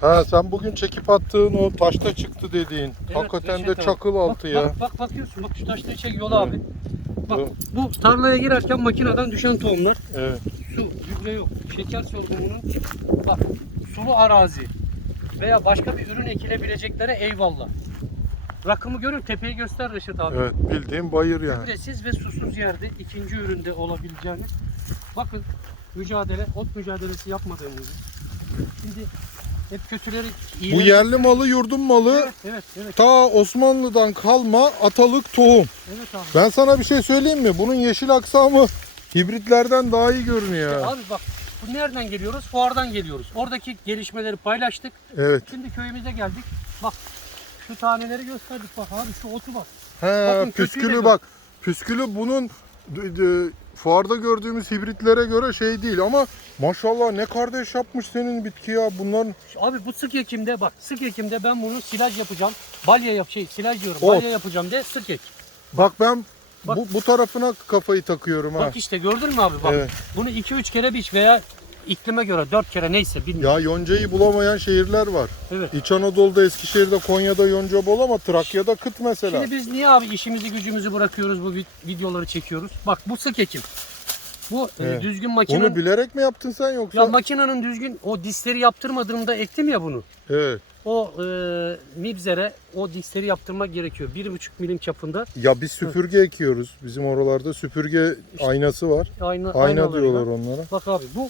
Ha sen bugün çekip attığın o taşta çıktı dediğin. Evet, Hakikaten de abi. çakıl altı bak, ya. Bak, bak bakıyorsun bak şu taşları çek yolu abi. Bak Evet. bu tarlaya girerken makineden düşen tohumlar. Evet. Su, gübre yok. Şeker sorgununun bak sulu arazi veya başka bir ürün ekilebileceklere eyvallah. Rakımı görün tepeyi göster Reşat abi. Evet bildiğin bayır yani. Gübresiz ve susuz yerde ikinci üründe olabileceğini. Bakın mücadele, ot mücadelesi yapmadığımızı. Şimdi hep kötüleri Bu iyileri- yerli malı yurdun malı Evet, evet, evet. ta Osmanlı'dan kalma atalık tohum. Evet abi. Ben sana bir şey söyleyeyim mi? Bunun yeşil aksamı hibritlerden daha iyi görünüyor. Abi bak bu nereden geliyoruz? Fuardan geliyoruz. Oradaki gelişmeleri paylaştık. Evet. Şimdi köyümüze geldik. Bak şu taneleri gösterdik bak abi şu otu bak. He, Bakın püskülü bak. Püskülü bunun fuarda gördüğümüz hibritlere göre şey değil ama maşallah ne kardeş yapmış senin bitki ya. Bunların Abi bu sık ekimde bak sık ekimde ben bunu silaj yapacağım. Balya yap şey silaj diyorum. Ot. Balya yapacağım de sık ek. bak ben Bak. bu, bu tarafına kafayı takıyorum ha. Bak işte gördün mü abi bak. Evet. Bunu 2-3 kere biç veya iklime göre 4 kere neyse bilmiyorum. Ya yoncayı bulamayan şehirler var. Evet. İç Anadolu'da, Eskişehir'de, Konya'da yonca bol ama Trakya'da kıt mesela. Şimdi biz niye abi işimizi gücümüzü bırakıyoruz bu vid- videoları çekiyoruz? Bak bu sık ekim. Bu e, Evet. düzgün Onu makinenin bilerek mi yaptın sen yoksa? ya makinenin düzgün o disleri yaptırmadığımda ektim ya bunu. Evet. O e, mibzere o disleri yaptırmak gerekiyor. 1,5 milim çapında. Ya biz süpürge ekiyoruz. Bizim oralarda süpürge aynası var. Aynı, Ayna aynalarıyla. diyorlar onlara. Bak abi bu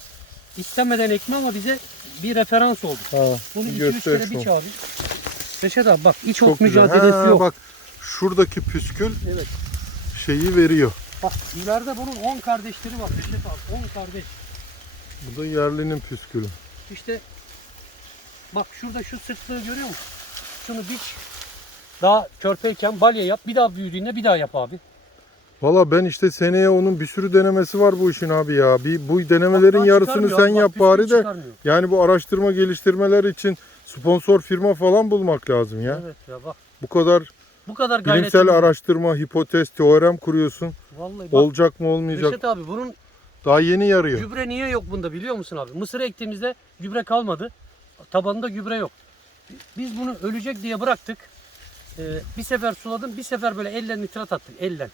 istemeden ekme ama bize bir referans oldu. Ha, Bunu bir 2-3 gösteriş kere biç oldu. abi. Reşat abi bak iç ot güzel. mücadelesi Ha, yok. Bak şuradaki püskül Evet. şeyi veriyor. Bak ileride bunun 10 kardeşleri var Reşat abi 10 kardeş. Bu da yerlinin püskülü. İşte bak şurada şu sıklığı görüyor musun? Şunu biç. Daha körpeyken balya yap. Bir daha büyüdüğünde bir daha yap abi. Valla ben işte seneye onun bir sürü denemesi var bu işin abi ya. Bir bu denemelerin Bak, yarısını sen bak, yap püskül bari de. çıkarmıyor. Yani bu araştırma geliştirmeler için sponsor firma falan bulmak lazım ya. Evet ya bak. Bu kadar Bu kadar gayret. bilimsel araştırma, hipotez, teorem kuruyorsun. Vallahi bak. Olacak mı olmayacak. Reşat abi bunun Daha yeni yarıyor. gübre niye yok bunda biliyor musun abi? Mısır ektiğimizde gübre kalmadı. Tabanında gübre yok. Biz bunu ölecek diye bıraktık. Ee, bir sefer suladım, bir sefer böyle elle nitrat attık, elle.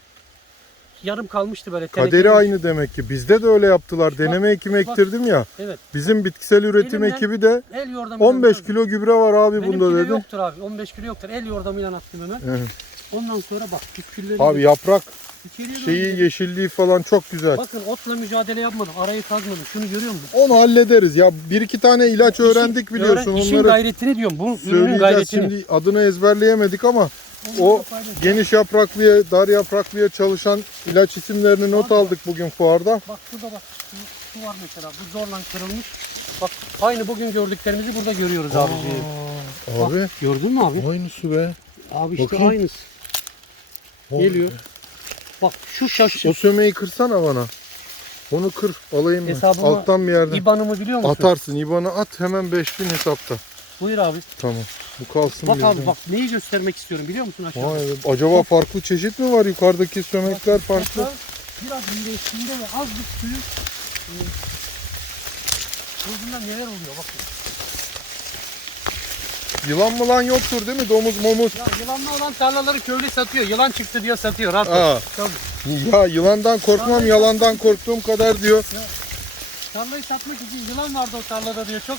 Yarım kalmıştı böyle. Kaderi aynı demek ki. Bizde de öyle yaptılar. Deneme ekimi bak. ektirdim ya. Evet. Bizim bitkisel üretim Elimden- ekibi de El yordamıyla 15 attım. kilo gübre var abi Benimki bunda de dedi. yoktur abi. 15 kilo yoktur. El yordamıyla attım hemen. Evet. Ondan sonra bak püskülleri Abi yaprak şeyi gidiyor. yeşilliği falan çok güzel. Bakın otla mücadele yapmadım. Arayı kazmadım. Şunu görüyor musun? Onu hallederiz ya. Bir iki tane ilaç öğrendik İşin- biliyorsun. öğren- işin Onları gayretini diyorum. Bu ürünün gayretini. Şimdi adını ezberleyemedik ama o geniş yapraklıya, dar yapraklıya çalışan ilaç isimlerini not aldık bugün fuarda. Bak şurada bak. Şu, şu var mesela. Bu zorla kırılmış. Bak aynı bugün gördüklerimizi burada görüyoruz abi. Abi Gördün mü abi? aynısı be. Abi işte Bakayım. aynısı. Vay Geliyor. be. Bak şu şaşı. O sömeği kırsana bana. Onu kır alayım. Hesabıma Alttan bir yerden. İban'ımı biliyor musun? Atarsın. İban'ı at hemen 5000 hesapta. Buyur abi. Tamam. Bu kalsın Bak bizde. abi bak neyi göstermek istiyorum biliyor musun aşağıda? Vay be. Acaba farklı çeşit mi var yukarıdaki sömekler farklı? Biraz iyileştiğinde ve az bir suyu e, neler oluyor bakın. Yılan mı lan yoktur değil mi? Domuz momuz. Ya yılanlı olan tarlaları köylü satıyor. Yılan çıktı diye satıyor. Rahat ol. Aa. Tabii. Ya yılandan korkmam yalandan korktuğum kadar diyor. Tarlayı satmak için yılan vardı o tarlada diyor çok.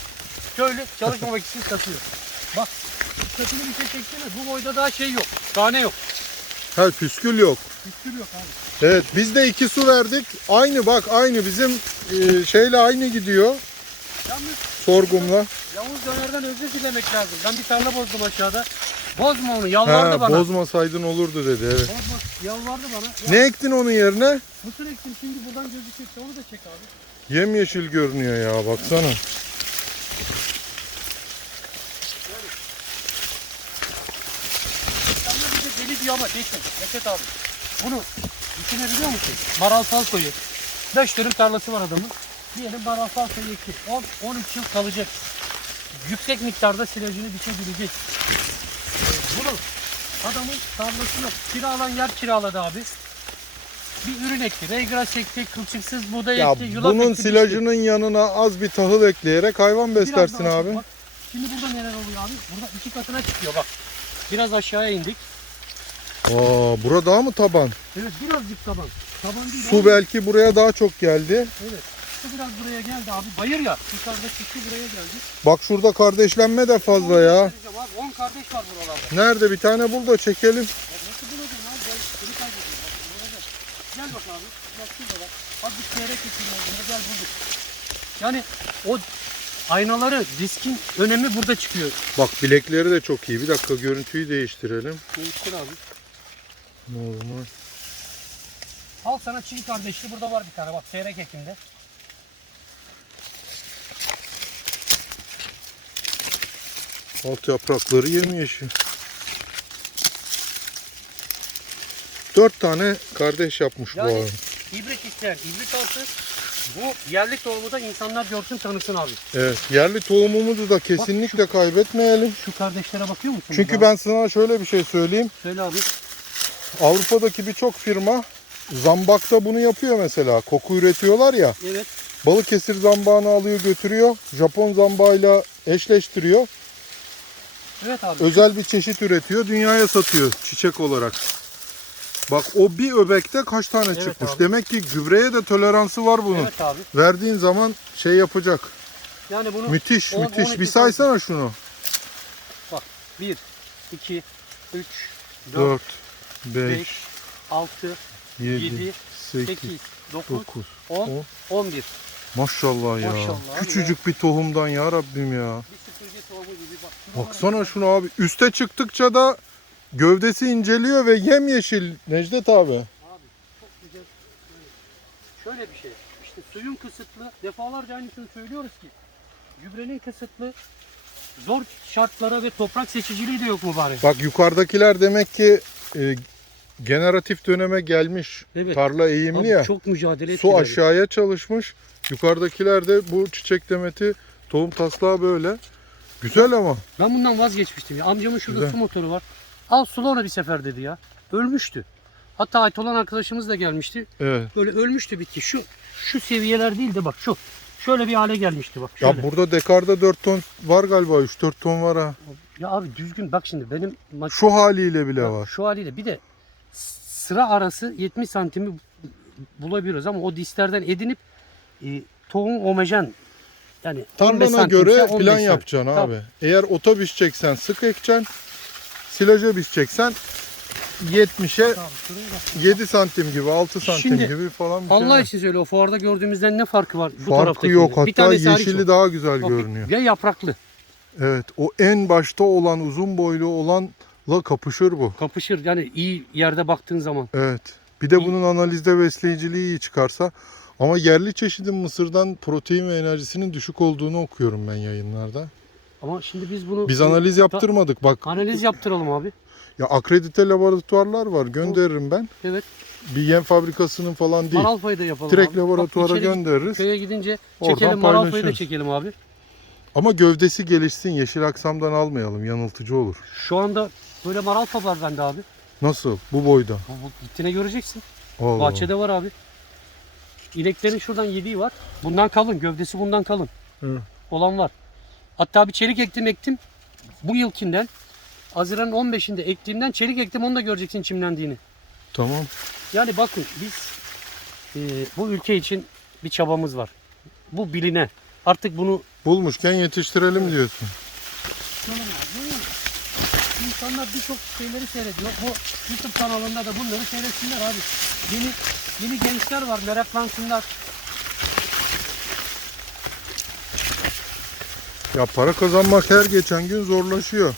Köylü çalışmamak için satıyor. Bak dikkatini bir şey mi? Bu boyda daha şey yok. Tane yok. Ha püskül yok. Üstür yok abi. Evet biz de iki su verdik. Aynı bak aynı bizim e, şeyle aynı gidiyor. Yalnız Sorgumla. Yavuz Döner'den özür dilemek lazım. Ben bir tarla bozdum aşağıda. Bozma onu yalvardı Ha, bana. bozmasaydın olurdu dedi evet. Bozma yalvardı bana. Ya, Ne ektin onun yerine? Mısır ektim şimdi buradan gözükecekse onu da çek abi. Yemyeşil görünüyor ya baksana. Sen de bize ama geçin. Necdet abi. Bunu düşünebiliyor musun? Maral falsoyu. 5 dönüm tarlası var adamın. Diyelim maral falsoyu ekti. 10 13 yıl kalacak. Yüksek miktarda silajını biçebilecek. Ee, bunu adamın tarlası yok. Kiralan yer kiraladı abi. Bir ürün ekti. Reygras ekti, kılçıksız buğday Ya ekti, yulaf bunun ekti. silajının yanına az bir tahıl ekleyerek hayvan Biraz beslersin daha abi. bak. Şimdi burada neler oluyor abi? Burada iki katına çıkıyor bak. Biraz aşağıya indik. Aa, bura daha mı taban? Evet birazcık taban. Taban değil. Su belki buraya daha çok geldi. Evet. Su biraz buraya geldi abi. Bayır ya. Yukarıdaki su buraya geldi. Bak şurada kardeşlenme de fazla ya. Göstereceğim Abi 10 kardeş var buralarda. Nerede bir tane bul da çekelim. Ya nasıl bulacaksın abi? Gel seni kaybediyorum. Bak, burada. Gel bak abi. Bak şurada bak. Bak bir geçiyor olduğunda gel bulduk. Yani o aynaları diskin önemi burada çıkıyor. Bak bilekleri de çok iyi. Bir dakika görüntüyü değiştirelim. Değiştir abi. Normal. Al sana Çin kardeşli burada var bir tane bak seyrek ekimde. Alt yaprakları yemyeşil. Dört tane kardeş yapmış bu Yani- arada. İbrik isteyen ibrik alsın. Bu yerli tohumu da insanlar görsün tanısın abi. Evet. Yerli tohumumuzu da kesinlikle kaybetmeyelim. Şu kardeşlere bakıyor musun? Çünkü ben sana şöyle bir şey söyleyeyim. Söyle abi. Avrupa'daki birçok firma zambakta bunu yapıyor mesela. Koku üretiyorlar ya. Evet. Balıkesir zambağını alıyor götürüyor. Japon zambağıyla eşleştiriyor. Evet abi. Özel bir çeşit üretiyor. Dünyaya satıyor çiçek olarak. Bak o bir öbekte kaç tane Evet çıkmış. abi. Demek ki gübreye de toleransı var bunun. Evet abi. Verdiğin zaman şey yapacak. Yani bunu Müthiş on- müthiş. 12 Bir saysana şunu. 1, 2, 3, 4, 4, 5, 5, 6, 7, 7, 8, 8, 9, 9. 10, on. 11. Maşallah ya. Maşallah Küçücük bir tohumdan ya Rabbim ya. Bir süpürge tohumu gibi bak. Şuralara Baksana bak. şunu abi. Üste çıktıkça da gövdesi inceliyor ve yemyeşil Necdet abi. Abi çok güzel. Yani şöyle bir şey. İşte suyun kısıtlı. Defalarca aynısını söylüyoruz ki. Gübrenin kısıtlı. Zor şartlara ve toprak seçiciliği de yok mübarek. Bak yukarıdakiler demek ki e, generatif döneme gelmiş. Evet. Tarla eğimli Abi ya. çok mücadele Su ettiler. aşağıya çalışmış. Yukarıdakiler de bu çiçek demeti tohum taslağı böyle. Güzel ama. Ben bundan vazgeçmiştim ya. Amcamın şurada Güzel. su motoru var. Al sula ona bir sefer dedi ya. Ölmüştü. Hatta Aytolan arkadaşımız da gelmişti. Evet. Böyle ölmüştü bitki. Şu şu seviyeler değil de bak şu. Şöyle bir hale gelmişti bak. Şöyle. Ya burada dekarda 4 ton var galiba 3-4 ton var ha. Ya abi düzgün bak şimdi benim Şu haliyle bile bak var. şu haliyle bir de sıra arası 70 santimi bulabiliyoruz ama o dislerden edinip e, tohum homojen yani 15 Tarlana göre 15 plan santim. yapacaksın Tabii. abi. Eğer ota biçeceksen sık ekeceksin. Silaja biçeceksen 70'e Tamam, şuraya bak. 7 santim gibi 6 santim Şimdi, gibi falan bir şey Allah için söyle o fuarda gördüğümüzden ne farkı var? Bu Farkı yok. Bir Hatta hariç yeşili daha güzel Bak, görünüyor. Ve yapraklı. Evet. O en başta olan uzun boylu olanla kapışır bu. Kapışır yani iyi yerde baktığın zaman. Evet. Bir de İyi. bunun analizde besleyiciliği iyi çıkarsa ama yerli çeşidin mısırdan protein ve enerjisinin düşük olduğunu okuyorum ben yayınlarda. Ama şimdi biz bunu Biz analiz yaptırmadık. Bak analiz yaptıralım abi. ya akredite laboratuvarlar var. Gönderirim ben. Evet. Bir yem fabrikasının falan değil. Maralfayı da yapalım Direkt abi. Bak, laboratuvara içeri göndeririz. Köye gidince çekelim Maralfayı da çekelim abi. Ama gövdesi gelişsin. Yeşil aksamdan almayalım. Yanıltıcı olur. Şu anda böyle maralfa var bende abi. Nasıl? Bu boyda. Bu, bu gittiğine göreceksin. Allah. Bahçede var abi. İneklerin şuradan yediği var. Bundan kalın. Gövdesi bundan kalın. Hı. Olan var. Hatta bir çelik ektim ektim. Bu yılkinden. Haziran'ın 15'inde ektiğimden çelik ektim onu da göreceksin çimlendiğini. Tamam. Yani bakın biz e, bu ülke için bir çabamız var. Bu biline. Artık bunu Bulmuşken yetiştirelim diyorsun. İnsanlar birçok şeyleri seyrediyor. Bu YouTube kanalında da bunları seyretsinler abi. Yeni yeni gençler var meraklansınlar. Ya para kazanmak her geçen gün zorlaşıyor.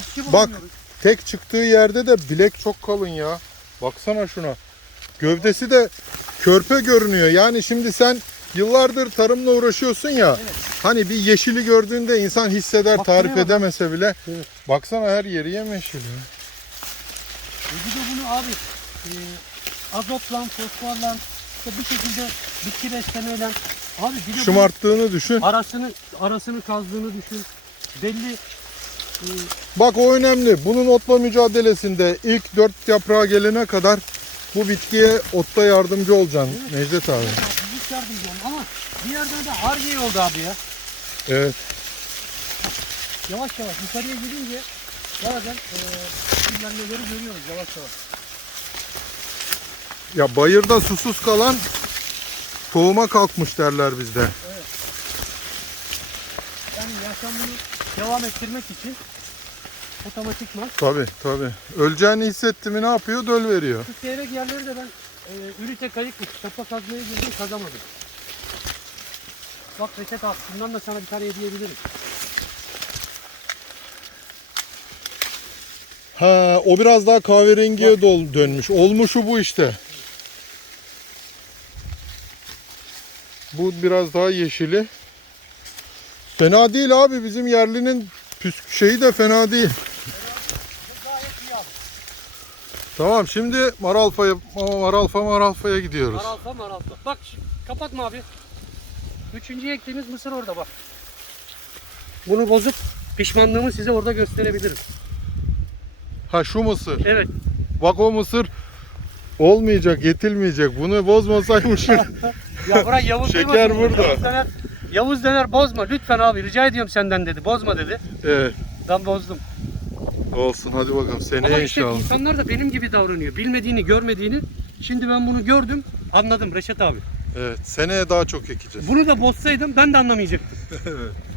İşçi Bak. bulamıyoruz. Tek çıktığı yerde de bilek çok kalın ya. Baksana şuna. Gövdesi de körpe görünüyor. Yani şimdi sen yıllardır tarımla uğraşıyorsun ya. Evet. Hani bir yeşili gördüğünde insan hisseder Bak tarif bak. edemese bile. Evet. Baksana her yeri yemyeşil ya. E bir de bunu abi e, azotla, fosforla işte bir şekilde bitki beslemeyle abi bir de bunun Şımarttığını düşün. arasını arasını kazdığını düşün. Belli e, Bak o önemli. Bunun otla mücadelesinde ilk dört yaprağa gelene kadar bu bitkiye otta yardımcı olacaksın Necdet abi. Yardımcı olun ama bir yerden de harbiye oldu abi ya. Evet. Yavaş yavaş yukarıya gidince bazen kirlenmeleri görüyoruz yavaş yavaş. Ya bayırda susuz kalan tohuma kalkmış derler bizde. Yani yaşamını devam ettirmek için otomatikman Tabi tabi. Öleceğini hissetti mi ne yapıyor? Döl veriyor. şu seyrek yerleri de ben eee ürite kayıklı tapa kazmaya girdim kazamadım. Bak Reşat abi bundan da sana bir tane hediye edebilirim. Ha, o biraz daha kahverengiye dol dönmüş. Olmuşu bu işte. Bu biraz daha yeşili. Fena değil abi bizim yerlinin püsk şeyi de fena değil. Bu gayet iyi abi. Tamam şimdi Maralfa'ya Maralfa Maralfa'ya gidiyoruz. Maralfa maralfa. Bak kapatma abi. Üçüncü ektiğimiz mısır orada bak. Bunu bozup pişmanlığımı size orada gösterebilirim. Ha şu mısır. Evet. Bak o mısır olmayacak, yetilmeyecek. Bunu bozmasaymış. Ya bırak Yavuz Şeker burada. Yavuz Dener, Yavuz Dener bozma lütfen abi rica ediyorum senden dedi. Bozma dedi. evet. Ben bozdum. Olsun hadi bakalım seneye Ama işte inşallah. insanlar da benim gibi davranıyor. Bilmediğini, görmediğini. Şimdi ben bunu gördüm, anladım Reşat abi. Evet, seneye daha çok ekeceğiz. Bunu da bozsaydım ben de anlamayacaktım. Evet.